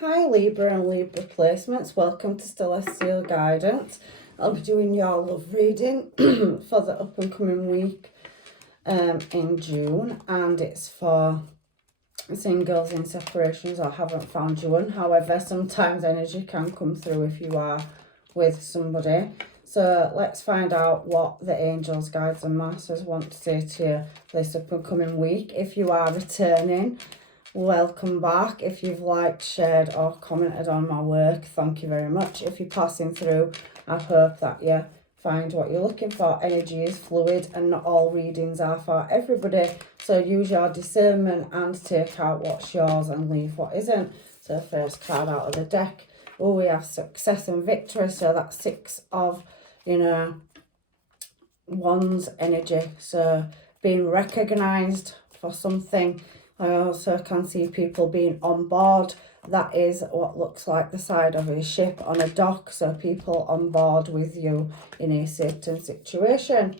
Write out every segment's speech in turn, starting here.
Hi Libra and Libra placements, welcome to Celestial Guidance. I'll be doing your love reading for the up and coming week in June, and it's for singles in separations or haven't found you one. However, sometimes energy can come through if you are with somebody. So let's find out what the angels, guides and masters want to say to you this up and coming week. If you are returning, welcome back. If you've liked, shared or commented on my work, thank you very much. If you're passing through, I hope that you find what you're looking for. Energy is fluid and not all readings are for everybody, so use your discernment and take out what's yours and leave what isn't. So first card out of the deck, oh, we have success and victory. So that's 6 of wands energy, so being recognized for something. I also can see people being on board. That is what looks like the side of a ship on a dock, so people on board with you in a certain situation.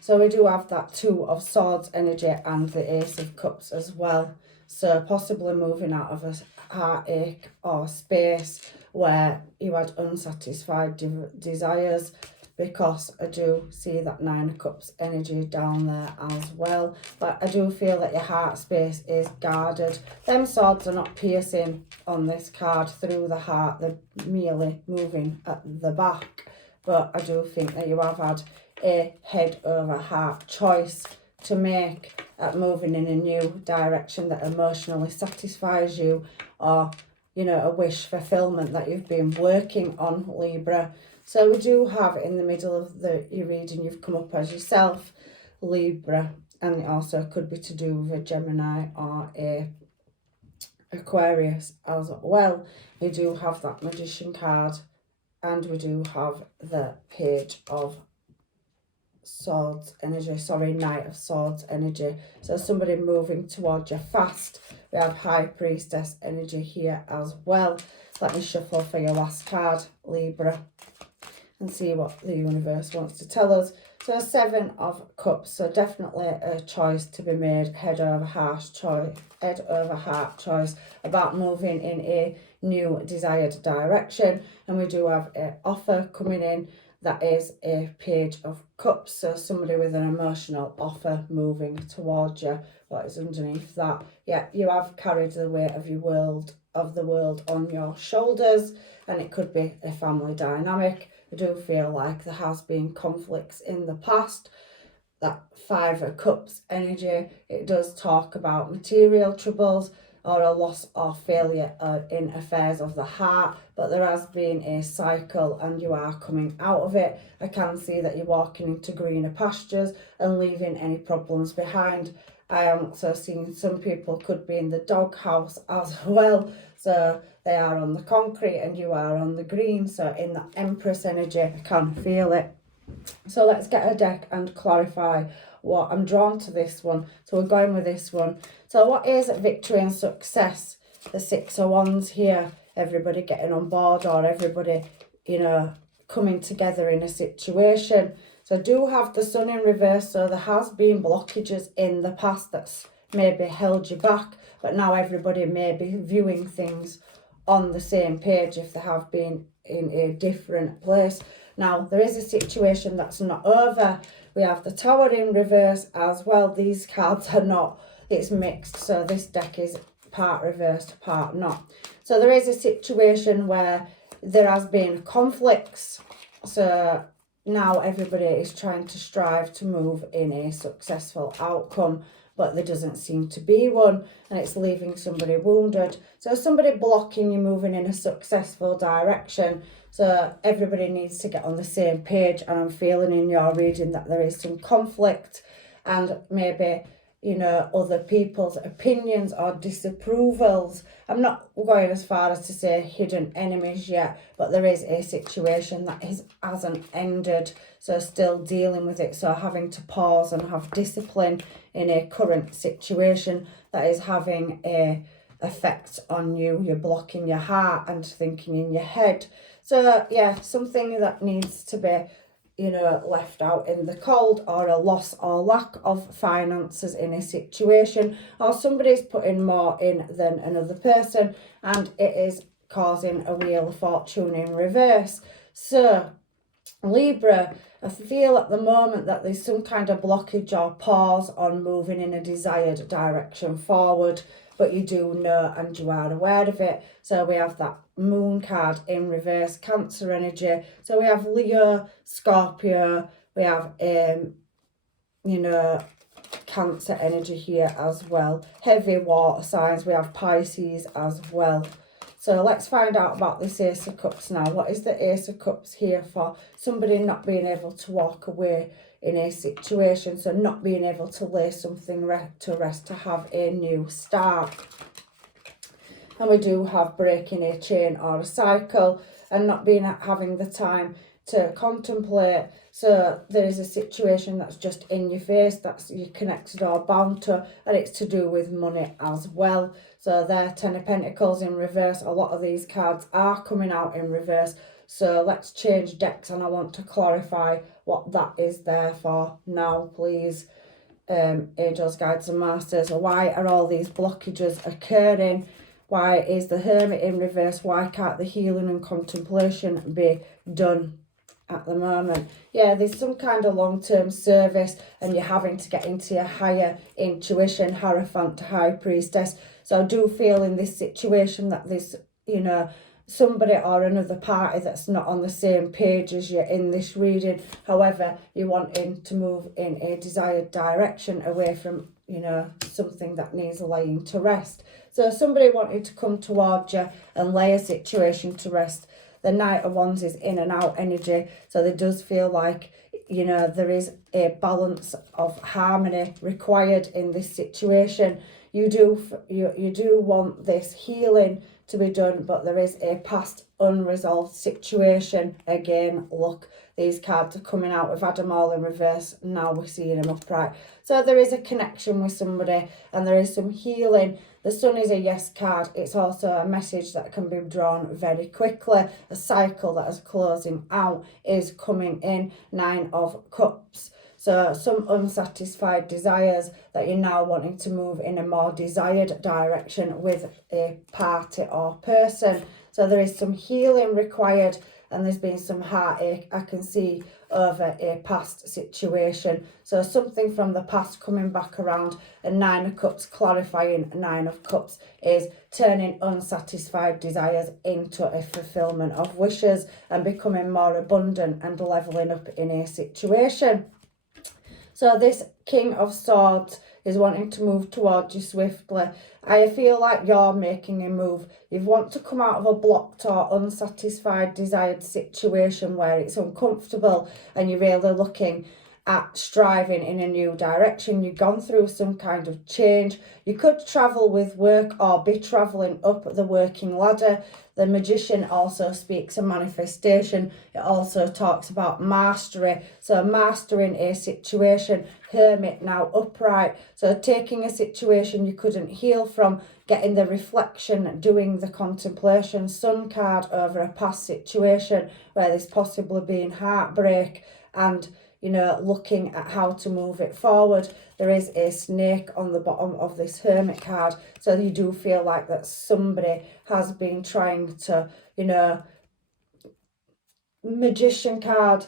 So we do have that 2 of swords energy and the Ace of Cups as well, so possibly moving out of a heartache or space where you had unsatisfied desires, because I do see that 9 of Cups energy down there as well. But I do feel that your heart space is guarded. Them swords are not piercing on this card through the heart, they're merely moving at the back. But I do think that you have had a head over heart choice to make at moving in a new direction that emotionally satisfies you, or a wish fulfillment that you've been working on, Libra. So we do have in the middle of your reading, you've come up as yourself, Libra, and it also could be to do with a Gemini or a Aquarius as well. We do have that Magician card, and we do have the Page of Swords energy, Knight of Swords energy. So somebody moving towards you fast. We have High Priestess energy here as well. Let me shuffle for your last card, Libra, and see what the universe wants to tell us. So 7 of Cups, so definitely a choice to be made, head over heart choice about moving in a new desired direction. And we do have an offer coming in. That is a Page of Cups, so somebody with an emotional offer moving towards you. What is underneath that? Yeah, you have carried the weight of the world on your shoulders, and it could be a family dynamic. I do feel like there has been conflicts in the past. That 5 of Cups energy, it does talk about material troubles or a loss or failure in affairs of the heart, but there has been a cycle and you are coming out of it. I can see that you're walking into greener pastures and leaving any problems behind. I am also seeing some people could be in the doghouse as well, so they are on the concrete and you are on the green. So in that Empress energy, I can feel it. So let's get a deck and clarify what I'm drawn to this one. So we're going with this one. So what is victory and success? The 6 of Wands here, everybody getting on board, or everybody, coming together in a situation. So I do have the Sun in reverse, so there has been blockages in the past that's maybe held you back, but now everybody may be viewing things on the same page if they have been in a different place. Now, there is a situation that's not over. We have the Tower in reverse as well. These cards are not, it's mixed. So this deck is part reversed, part not. So there is a situation where there has been conflicts. So now everybody is trying to strive to move in a successful outcome, but there doesn't seem to be one, and it's leaving somebody wounded. So somebody blocking you moving in a successful direction. So everybody needs to get on the same page, and I'm feeling in your reading that there is some conflict and maybe, other people's opinions or disapprovals. I'm not going as far as to say hidden enemies yet, but there is a situation that hasn't ended, so still dealing with it. So having to pause and have discipline in a current situation that is having a effect on you. You're blocking your heart and thinking in your head. So yeah, something that needs to be left out in the cold, or a loss or lack of finances in a situation, or somebody's putting more in than another person, and it is causing a Wheel of Fortune in reverse. So Libra, I feel at the moment that there's some kind of blockage or pause on moving in a desired direction forward, but you do know and you are aware of it. So we have that Moon card in reverse, Cancer energy. So we have Leo, Scorpio, we have Cancer energy here as well. Heavy water signs, we have Pisces as well. So let's find out about this Ace of Cups now. What is the Ace of Cups here for? Somebody not being able to walk away in a situation, so not being able to lay something to rest, to have a new start. And we do have breaking a chain or a cycle, and not having the time to contemplate. So there is a situation that's just in your face, that's you're connected or bound to, and it's to do with money as well. So there, Ten of Pentacles in reverse. A lot of these cards are coming out in reverse. So let's change decks, and I want to clarify what that is there for now, please. Angels, guides and masters, why are all these blockages occurring? Why is the Hermit in reverse? Why can't the healing and contemplation be done at the moment? Yeah, there's some kind of long-term service, and you're having to get into your higher intuition, Hierophant to High Priestess. So I do feel in this situation that there's, somebody or another party that's not on the same page as you in this reading. However, you're wanting to move in a desired direction away from, something that needs laying to rest. So somebody wanted to come towards you and lay a situation to rest. The Knight of Wands is in and out energy. So there does feel like, there is a balance of harmony required in this situation. You do want this healing to be done, but there is a past unresolved situation. Again, look, these cards are coming out. We've had them all in reverse, now we're seeing them upright. So there is a connection with somebody, and there is some healing. The Sun is a yes card. It's also a message that can be drawn very quickly. A cycle that is closing out is coming in. Nine of Cups. So some unsatisfied desires that you're now wanting to move in a more desired direction with a party or person. So there is some healing required, and there's been some heartache I can see over a past situation. So something from the past coming back around. And Nine of Cups, clarifying Nine of Cups, is turning unsatisfied desires into a fulfillment of wishes and becoming more abundant and leveling up in a situation. So this King of Swords is wanting to move towards you swiftly. I feel like you're making a move. You want to come out of a blocked or unsatisfied desired situation where it's uncomfortable, and you're really looking at striving in a new direction. You've gone through some kind of change. You could travel with work or be travelling up the working ladder. The Magician also speaks of manifestation. It also talks about mastery. So mastering a situation. Hermit now upright. So taking a situation you couldn't heal from, getting the reflection, doing the contemplation. Sun card over a past situation where there's possibly been heartbreak, and looking at how to move it forward. There is a snake on the bottom of this Hermit card. So you do feel like that somebody has been trying to, Magician card,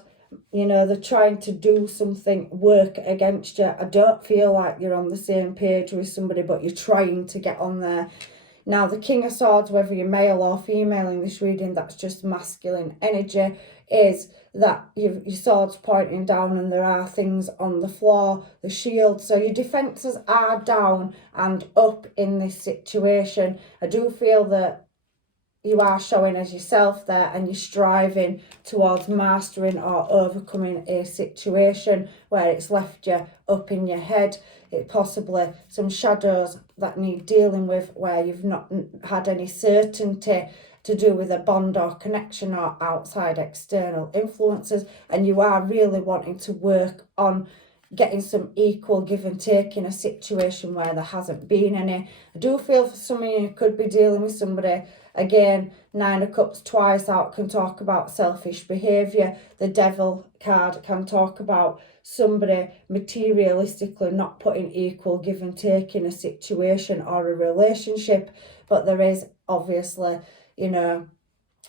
they're trying to do something, work against you. I don't feel like you're on the same page with somebody, but you're trying to get on there. Now, the King of Swords, whether you're male or female in this reading, that's just masculine energy, is that your sword's pointing down and there are things on the floor, the shield. So your defences are down and up in this situation. I do feel that you are showing as yourself there, and you're striving towards mastering or overcoming a situation where it's left you up in your head. It possibly some shadows that need dealing with, where you've not had any certainty to do with a bond or connection or outside external influences, and you are really wanting to work on getting some equal give and take in a situation where there hasn't been any. I do feel for some of you could be dealing with somebody Again, Nine of Cups twice out can talk about selfish behaviour. The Devil card can talk about somebody materialistically not putting equal give and take in a situation or a relationship. But there is obviously, you know,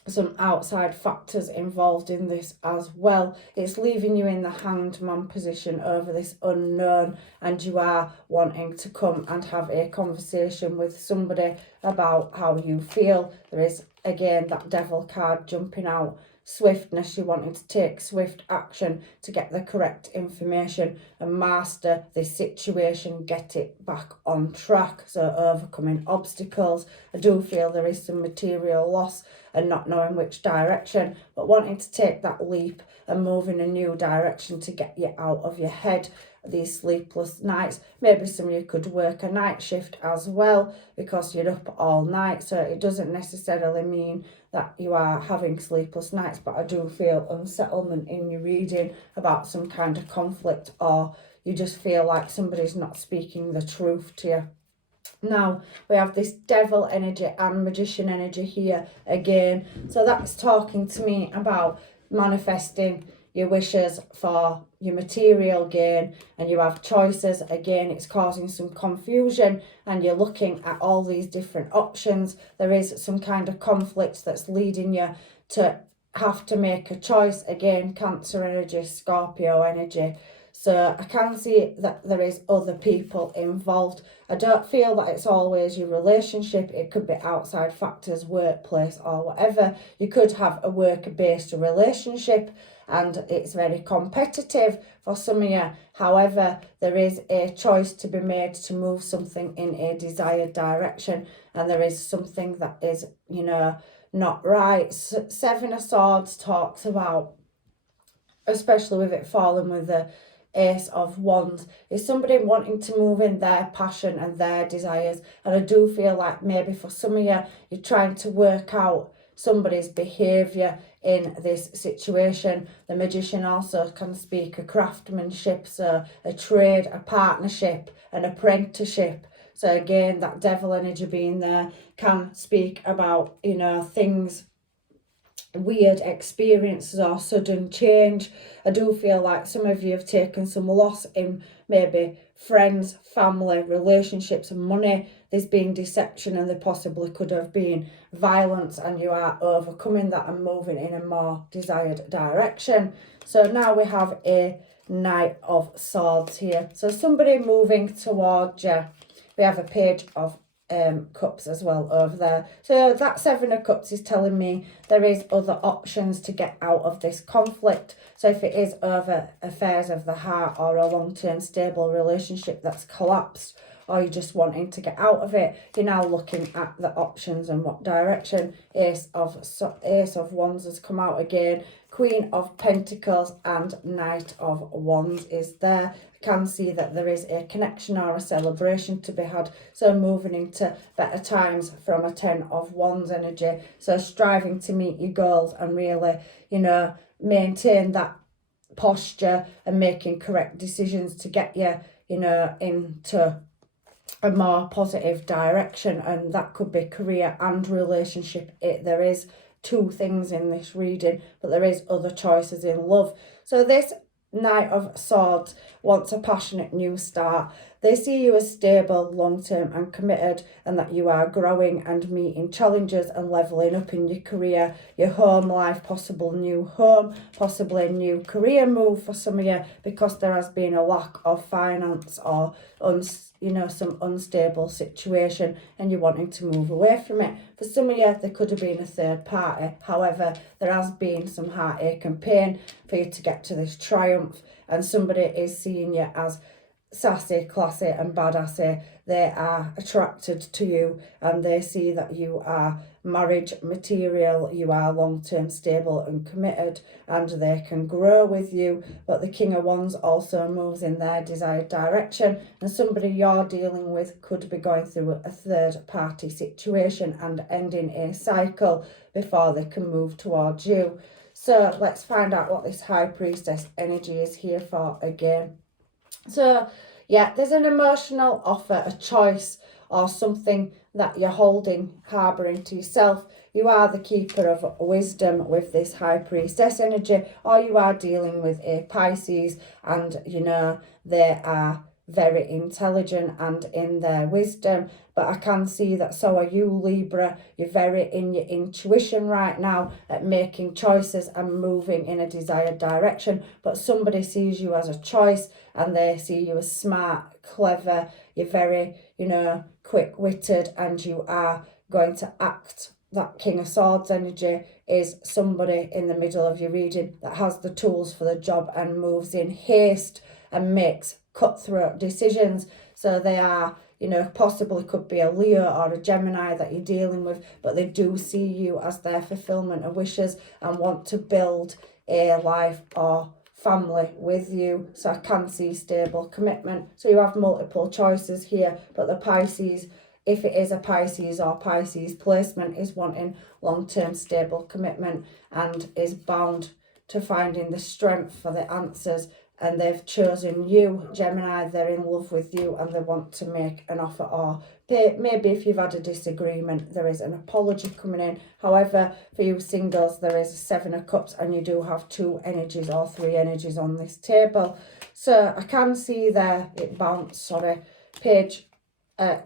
some outside factors involved in this as well. It's leaving you in the hanged man position over this unknown, and you are wanting to come and have a conversation with somebody about how you feel. There is again that Devil card jumping out. Swiftness, you're wanting to take swift action to get the correct information and master this situation, get it back on track. So overcoming obstacles. I do feel there is some material loss and not knowing which direction, but wanting to take that leap and move in a new direction to get you out of your head. These sleepless nights, maybe some of you could work a night shift as well because you're up all night, so it doesn't necessarily mean that you are having sleepless nights, but I do feel unsettlement in your reading about some kind of conflict, or you just feel like somebody's not speaking the truth to you. Now we have this Devil energy and Magician energy here again, so that's talking to me about manifesting your wishes for your material gain, and you have choices. Again, it's causing some confusion and you're looking at all these different options. There is some kind of conflict that's leading you to have to make a choice. Again, Cancer energy, Scorpio energy. So I can see that there is other people involved. I don't feel that it's always your relationship. It could be outside factors, workplace or whatever. You could have a work-based relationship and it's very competitive for some of you. However, there is a choice to be made to move something in a desired direction, and there is something that is, you know, not right. Seven of Swords talks about, especially with it falling with the Ace of Wands, is somebody wanting to move in their passion and their desires. And I do feel like maybe for some of you, you're trying to work out somebody's behaviour in this situation. The Magician also can speak a craftsmanship, so a trade, a partnership, an apprenticeship. So again, that Devil energy being there can speak about, you know, things, weird experiences or sudden change. I do feel like some of you have taken some loss in maybe friends, family, relationships and money. There's been deception and there possibly could have been violence, and you are overcoming that and moving in a more desired direction. So now we have a Knight of Swords here. So somebody moving towards you. We have a Page of Cups as well over there. So that Seven of Cups is telling me there is other options to get out of this conflict. So if it is over affairs of the heart or a long-term stable relationship that's collapsed, or you're just wanting to get out of it, you're now looking at the options and what direction. Ace of Wands has come out again. Queen of Pentacles and Knight of Wands is there. I can see that there is a connection or a celebration to be had. So moving into better times from a 10 of Wands energy. So striving to meet your goals and really, you know, maintain that posture and making correct decisions to get you, you know, into a more positive direction, and that could be career and relationship. There is two things in this reading, but there is other choices in love. So this Knight of Swords wants a passionate new start. They see you as stable, long-term and committed, and that you are growing and meeting challenges and levelling up in your career, your home life, possible new home, possibly a new career move for some of you, because there has been a lack of finance or some unstable situation and you're wanting to move away from it. For some of you, there could have been a third party. However, there has been some heartache and pain for you to get to this triumph, and somebody is seeing you as sassy, classy and badassy. They are attracted to you and they see that you are marriage material, you are long-term stable and committed, and they can grow with you. But the King of Wands also moves in their desired direction, and somebody you're dealing with could be going through a third party situation and ending a cycle before they can move towards you. So let's find out what this High Priestess energy is here for again. So yeah, there's an emotional offer, a choice or something that you're holding, harbouring to yourself. You are the keeper of wisdom with this High Priestess energy, or you are dealing with a Pisces, and you know they are very intelligent and in their wisdom. But I can see that so are you, Libra. You're very in your intuition right now at making choices and moving in a desired direction. But somebody sees you as a choice, and they see you as smart, clever. You're very, you know, quick-witted, and you are going to act. That King of Swords energy is somebody in the middle of your reading that has the tools for the job and moves in haste and makes cutthroat decisions. So they are, you know, possibly could be a Leo or a Gemini that you're dealing with, but they do see you as their fulfillment of wishes and want to build a life or family with you. So I can see stable commitment. So you have multiple choices here, but the Pisces, if it is a Pisces or Pisces placement, is wanting long-term stable commitment and is bound to finding the strength for the answers. And they've chosen you, Gemini. They're in love with you and they want to make an offer, or maybe if you've had a disagreement, there is an apology coming in. However, for you singles, there is a 7 of Cups, and you do have 2 energies or 3 energies on this table. So I can see there, it bounced, sorry, page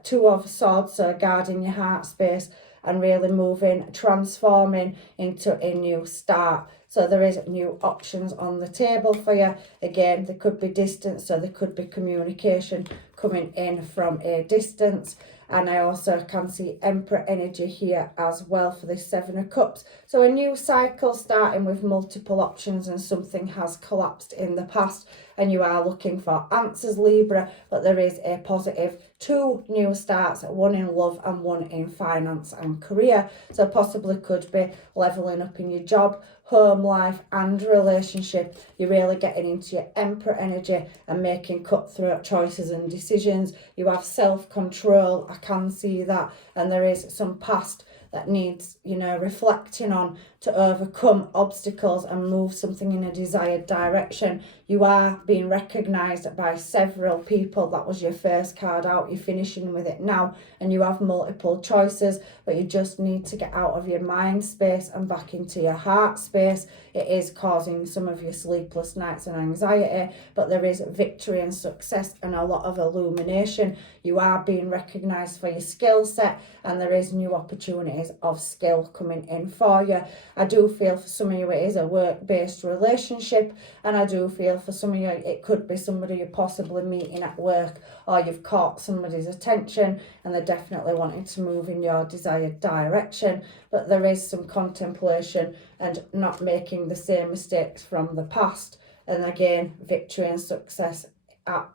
2 of Swords, so guarding your heart space and really moving, transforming into a new start. So there is new options on the table for you. Again, there could be distance, so there could be communication coming in from a distance. And I also can see Emperor energy here as well for this 7 of Cups. So a new cycle starting with multiple options, and something has collapsed in the past and you are looking for answers, Libra. But there is a positive 2 new starts, 1 in love and 1 in finance and career. So possibly could be leveling up in your job, home life and relationship. You're really getting into your Emperor energy and making cutthroat choices and decisions. You have self-control, I can see that, and there is some past that needs, you know, reflecting on to overcome obstacles and move something in a desired direction. You are being recognised by several people. That was your first card out. You're finishing with it now, and you have multiple choices, but you just need to get out of your mind space and back into your heart space. It is causing some of your sleepless nights and anxiety, but there is victory and success and a lot of illumination. You are being recognised for your skill set, and there is new opportunities of skill coming in for you. I do feel for some of you it is a work-based relationship, and I do feel for some of you it could be somebody you're possibly meeting at work, or you've caught somebody's attention and they're definitely wanting to move in your desired direction. But there is some contemplation and not making the same mistakes from the past. And again, victory and success.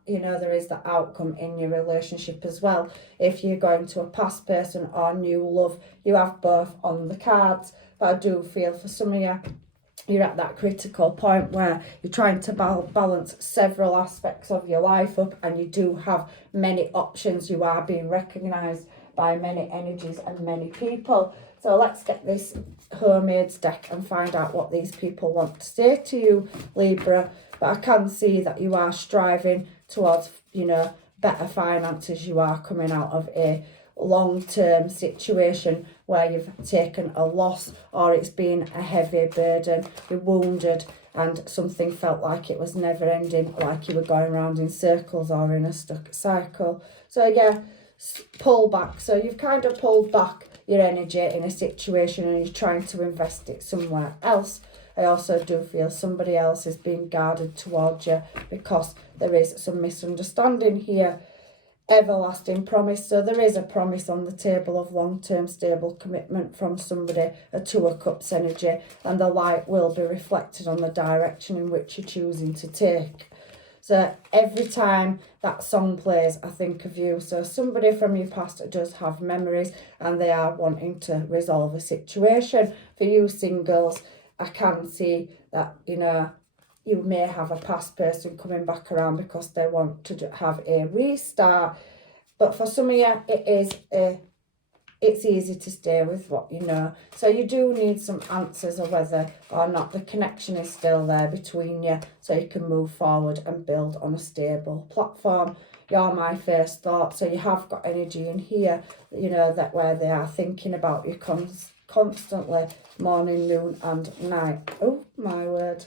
You know, there is the outcome in your relationship as well. If you're going to a past person or new love, you have both on the cards. But I do feel for some of you, you're at that critical point where you're trying to balance several aspects of your life up, and you do have many options. You are being recognised by many energies and many people. So let's get this Hermaids deck and find out what these people want to say to you, Libra. But I can see that you are striving towards, you know, better finances. You are coming out of a long-term situation where you've taken a loss, or it's been a heavy burden. You're wounded and something felt like it was never ending, like you were going around in circles or in a stuck cycle. So yeah, pull back. So you've kind of pulled back your energy in a situation and you're trying to invest it somewhere else. I also do feel somebody else is being guarded towards you because there is some misunderstanding here. Everlasting promise. So there is a promise on the table of long-term stable commitment from somebody, a 2 of Cups energy, and the light will be reflected on the direction in which you're choosing to take. So every time that song plays, I think of you. So somebody from your past does have memories and they are wanting to resolve a situation. For you singles, I can see that, you know, you may have a past person coming back around because they want to have a restart. But for some of you, it's easy to stay with what you know. So you do need some answers of whether or not the connection is still there between you, so you can move forward and build on a stable platform. you're my first thought. So you have got energy in here, you know, that where they are thinking about you constantly, morning, noon and night. Oh my word.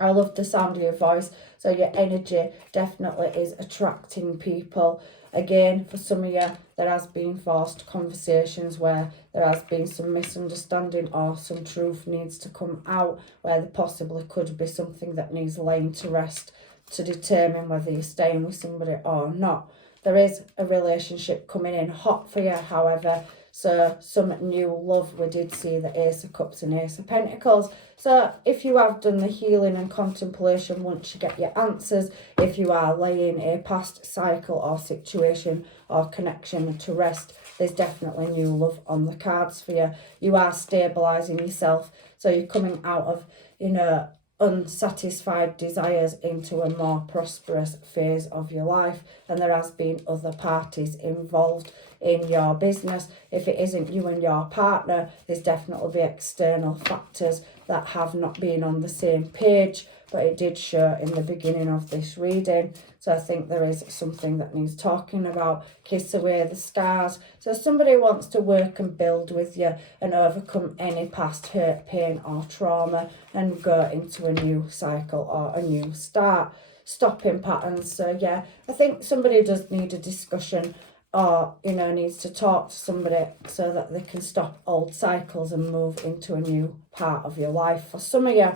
I love the sound of your voice. So your energy definitely is attracting people. Again, for some of you, there has been forced conversations where there has been some misunderstanding or some truth needs to come out, where there possibly could be something that needs laying to rest to determine whether you're staying with somebody or not. There is a relationship coming in hot for you, however, so some new love. We did see the Ace of Cups and Ace of Pentacles. So if you have done the healing and contemplation, once you get your answers, if you are laying a past cycle or situation or connection to rest, there's definitely new love on the cards for you. You are stabilising yourself. So you're coming out of, you know, unsatisfied desires into a more prosperous phase of your life, and there has been other parties involved in your business. If it isn't you and your partner, there's definitely external factors that have not been on the same page, but it did show in the beginning of this reading. So I think there is something that needs talking about. Kiss away the scars. So somebody wants to work and build with you and overcome any past hurt, pain or trauma and go into a new cycle or a new start. Stopping patterns. So yeah, I think somebody does need a discussion, or, you know, needs to talk to somebody so that they can stop old cycles and move into a new part of your life. For some of you,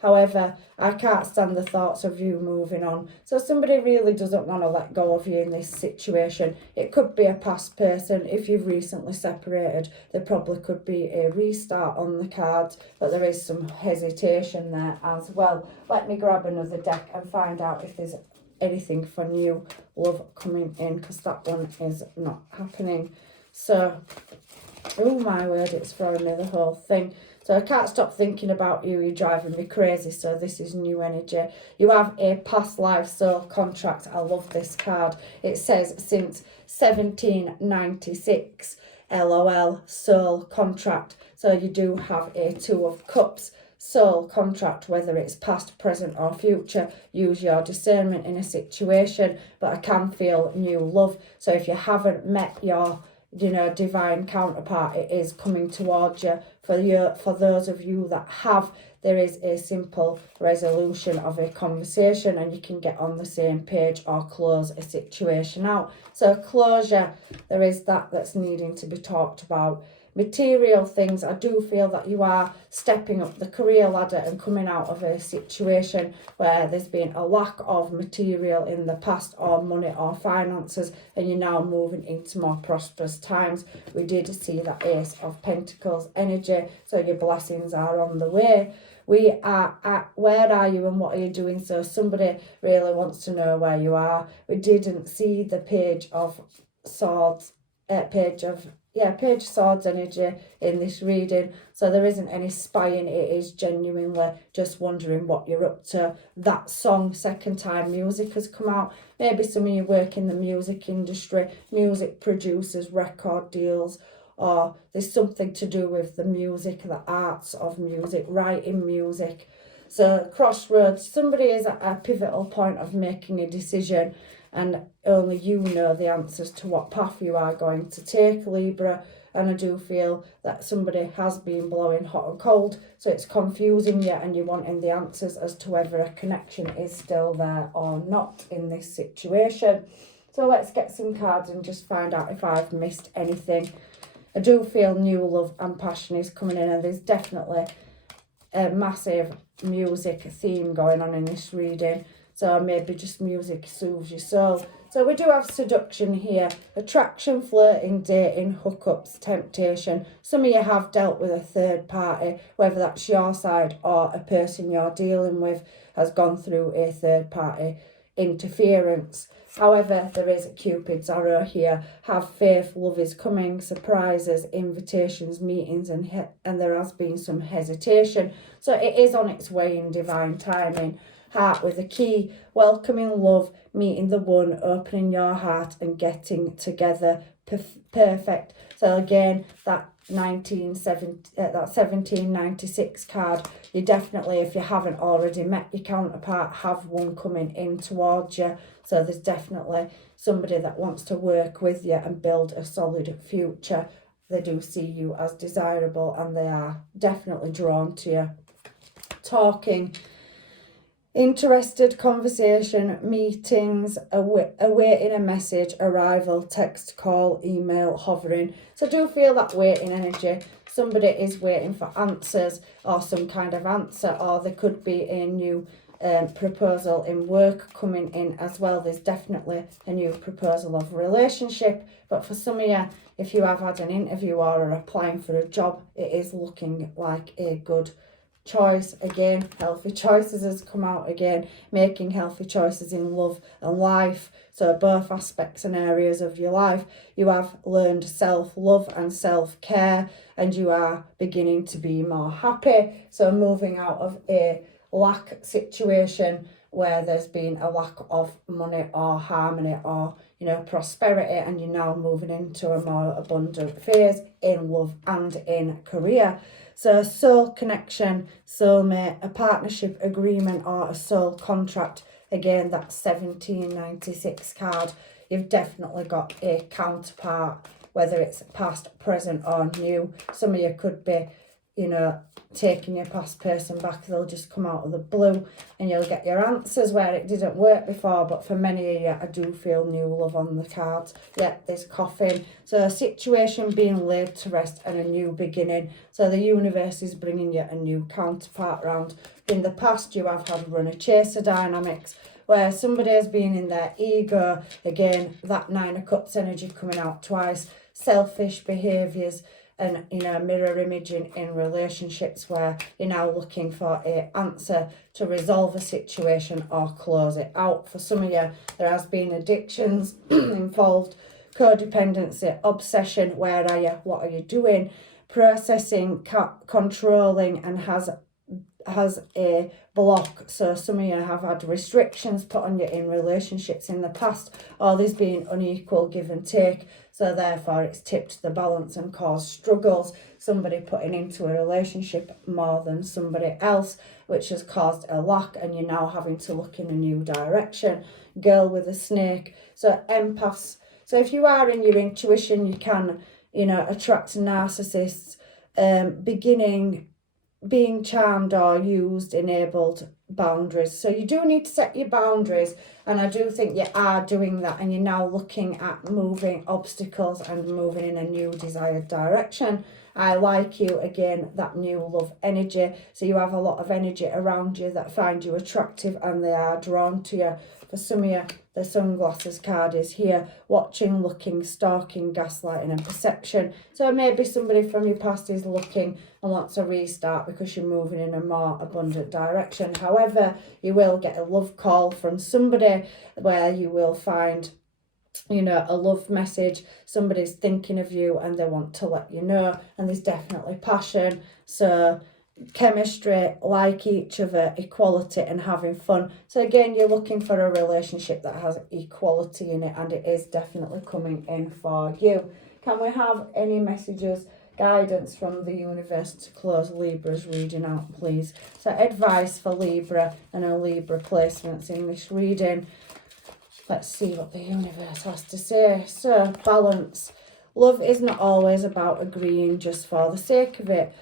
however, I can't stand the thoughts of you moving on. So somebody really doesn't want to let go of you in this situation. It could be a past person. If you've recently separated, there probably could be a restart on the cards, but there is some hesitation there as well. Let me grab another deck and find out if there's anything for new love coming in, because that one is not happening. So, oh my word, it's throwing me the whole thing. So I can't stop thinking about you. You're driving me crazy. So this is new energy. You have a past life soul contract. I love this card. It says since 1796, LOL, soul contract. So you do have a Two of Cups soul contract, whether it's past, present or future. Use your discernment in a situation, but I can feel new love. So if you haven't met your, you know, divine counterpart, it is coming towards you. For those of you that have, there is a simple resolution of a conversation and you can get on the same page or close a situation out. So closure, there is that's needing to be talked about. Material things, I do feel that you are stepping up the career ladder and coming out of a situation where there's been a lack of material in the past, or money or finances, and you're now moving into more prosperous times. We did see that Ace of Pentacles energy, so your blessings are on the way. We are at, where are you and what are you doing? So somebody really wants to know where you are. We didn't see the Page of Swords, Page of Swords energy in this reading. So there isn't any spying. It is genuinely just wondering what you're up to. That song, Second Time Music, has come out. Maybe some of you work in the music industry, music producers, record deals, or there's something to do with the music, the arts of music, writing music. So crossroads, somebody is at a pivotal point of making a decision, and only you know the answers to what path you are going to take, Libra. And I do feel that somebody has been blowing hot and cold, so it's confusing you and you're wanting the answers as to whether a connection is still there or not in this situation. So let's get some cards and just find out if I've missed anything. I do feel new love and passion is coming in, and there's definitely a massive music theme going on in this reading. So maybe just music soothes your soul. So we do have seduction here, attraction, flirting, dating, hookups, temptation. Some of you have dealt with a third party, whether that's your side or a person you're dealing with has gone through a third party interference. However, there is Cupid's arrow here. Have faith, love is coming, surprises, invitations, meetings, and there has been some hesitation. So it is on its way in divine timing. Heart with a key, welcoming love, meeting the one, opening your heart and getting together, perfect. So again, that 1796 card, you definitely, if you haven't already met your counterpart, have one coming in towards you. So there's definitely somebody that wants to work with you and build a solid future. They do see you as desirable and they are definitely drawn to you. Talking, interested, conversation, meetings, awaiting a message, arrival, text, call, email, hovering. So do feel that waiting energy. Somebody is waiting for answers or some kind of answer, or there could be a new proposal in work coming in as well. There's definitely a new proposal of relationship, but for some of you, if you have had an interview or are applying for a job, it is looking like a good choice. Again, healthy choices has come out again, making healthy choices in love and life. So both aspects and areas of your life, you have learned self-love and self-care, and you are beginning to be more happy. So moving out of a lack situation where there's been a lack of money or harmony or prosperity, and you're now moving into a more abundant phase in love and in career. So soul connection, soulmate, a partnership agreement or a soul contract. Again, that 1796 card, you've definitely got a counterpart, whether it's past, present or new. Some of you could be, taking your past person back. They'll just come out of the blue and you'll get your answers where it didn't work before. But for many of you, I do feel new love on the cards. Yeah, there's coughing. So a situation being laid to rest and a new beginning. So the universe is bringing you a new counterpart round. In the past, you have had runner-chaser dynamics where somebody has been in their ego. Again, that 9 of Cups energy coming out twice. Selfish behaviours, and mirror imaging in relationships where you're now looking for an answer to resolve a situation or close it out. For some of you, there has been addictions involved, codependency, obsession. Where are you? What are you doing? Processing, controlling, and has a block. So some of you have had restrictions put on you in relationships in the past, or there's been unequal give and take, so therefore it's tipped the balance and caused struggles. Somebody putting into a relationship more than somebody else, which has caused a lack, and you're now having to look in a new direction. Girl with a snake. So empaths. So if you are in your intuition, you can attract narcissists. Being charmed or used, enabled, boundaries. So you do need to set your boundaries, and I do think you are doing that, and you're now looking at moving obstacles and moving in a new desired direction. I like you, again, that new love energy. So you have a lot of energy around you that find you attractive and they are drawn to you. For some of you, the sunglasses card is here. Watching, looking, stalking, gaslighting and perception. So maybe somebody from your past is looking and wants a restart because you're moving in a more abundant direction. However, you will get a love call from somebody where you will find a love message. Somebody's thinking of you and they want to let you know, and there's definitely passion. So chemistry, like each other, equality and having fun. So again, you're looking for a relationship that has equality in it, and it is definitely coming in for you. Can we have any messages, guidance from the universe to close Libra's reading out, please? So advice for Libra and a Libra placements in this reading. Let's see what the universe has to say. So, balance. Love is not always about agreeing just for the sake of it.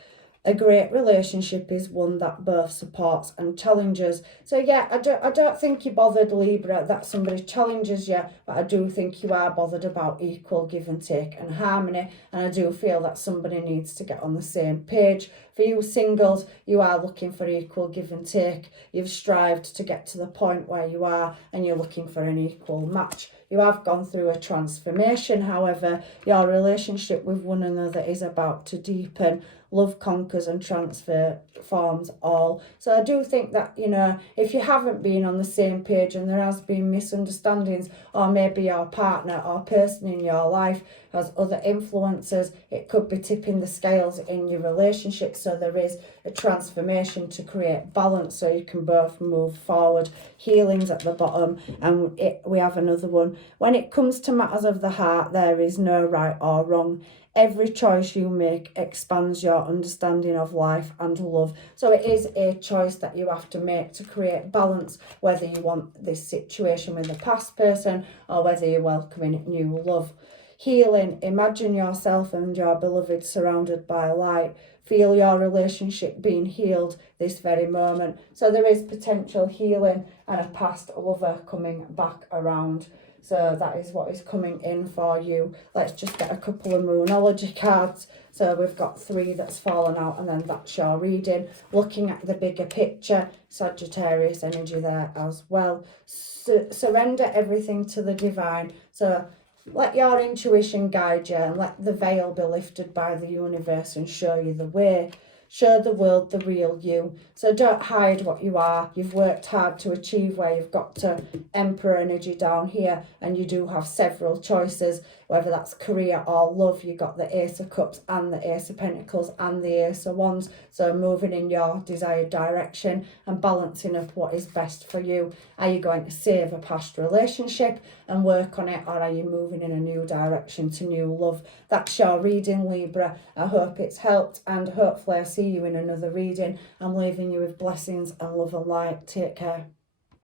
A great relationship is one that both supports and challenges. So yeah, I don't think you're bothered, Libra, that somebody challenges you, but I do think you are bothered about equal give and take and harmony, and I do feel that somebody needs to get on the same page. For you singles, you are looking for equal give and take. You've strived to get to the point where you are, and you're looking for an equal match. You have gone through a transformation, however, your relationship with one another is about to deepen. Love conquers and transforms all. So I do think that, if you haven't been on the same page and there has been misunderstandings, or maybe your partner or person in your life has other influences, It could be tipping the scales in your relationship, so there is a transformation to create balance so you can both move forward. Healing's at the bottom, and we have another one. When it comes to matters of the heart, there is no right or wrong. Every choice you make expands your understanding of life and love. So it is a choice that you have to make to create balance, whether you want this situation with a past person or whether you're welcoming new love. Healing, imagine yourself and your beloved surrounded by light. Feel your relationship being healed this very moment. So there is potential healing and a past lover coming back around. So that is what is coming in for you. Let's just get a couple of Moonology cards. So we've got 3 that's fallen out, and then that's your reading. Looking at the bigger picture, Sagittarius energy there as well. Surrender everything to the divine. So let your intuition guide you, and let the veil be lifted by the universe and show you the way. Show the world the real you. So don't hide what you are. You've worked hard to achieve where you've got to. Emperor energy down here, and you do have several choices, whether that's career or love. You got the Ace of Cups and the Ace of Pentacles and the Ace of Wands. So moving in your desired direction and balancing up what is best for you. Are you going to save a past relationship and work on it, or are you moving in a new direction to new love? That's your reading, Libra. I hope it's helped, and hopefully I see you in another reading. I'm leaving you with blessings and love and light. Take care.